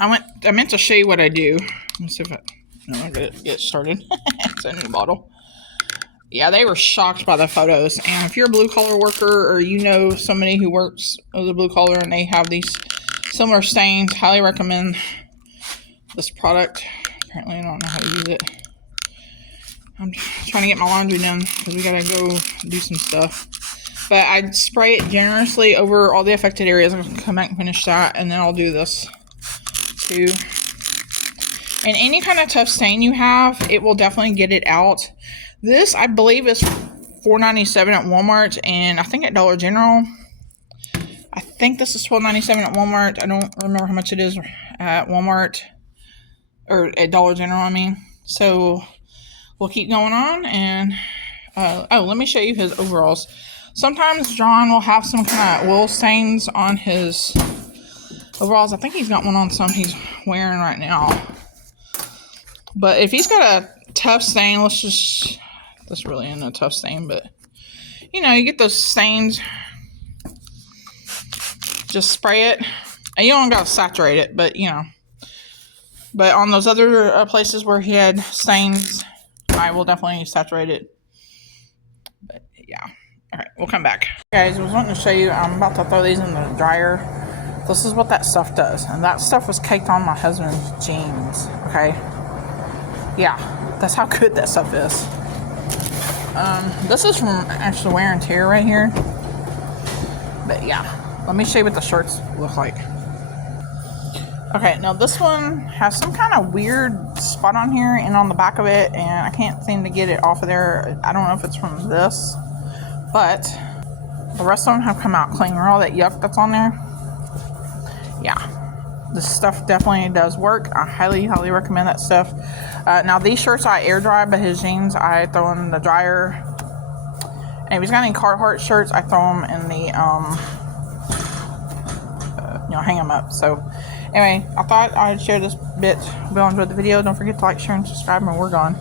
I meant to show you what I do. Let's see if I get started. It's a new bottle. Yeah, they were shocked by the photos. And if you're a blue collar worker or you know somebody who works as a blue collar and they have these similar stains, highly recommend this product. Apparently I don't know how to use it. I'm trying to get my laundry done because we gotta go do some stuff. But I spray it generously over all the affected areas. I'm gonna come back and finish that, and then I'll do this too. And any kind of tough stain you have, it will definitely get it out. This, I believe, is $4.97 at Walmart, and I think at Dollar General. I think this is $12.97 at Walmart. I don't remember how much it is at Walmart, or at Dollar General, I mean. So we'll keep going on, and let me show you his overalls. Sometimes John will have some kind of oil stains on his overalls. I think he's got one on some he's wearing right now. But if he's got a tough stain, this really isn't a tough stain, but you know, you get those stains, just spray it. And you don't gotta saturate it, but you know. But on those other places where he had stains, I will definitely saturate it. But yeah. Alright, we'll come back. Guys, I was wanting to show you, I'm about to throw these in the dryer. This is what that stuff does. And that stuff was caked on my husband's jeans. Okay? Yeah, that's how good that stuff is. This is from actual wear and tear right here. But yeah, let me show you what the shorts look like. Okay, now this one has some kind of weird spot on here and on the back of it, and I can't seem to get it off of there. I don't know if it's from this, but the rest of them have come out clean. All that yuck that's on there. Yeah. This stuff definitely does work. I highly recommend that stuff. Now these shirts I air dry, but his jeans I throw in the dryer. And if he's got any Carhartt shirts, I throw them in the hang them up. So anyway, I thought I'd share this bit. If you enjoyed the video, don't forget to like, share, and subscribe, and we're gone.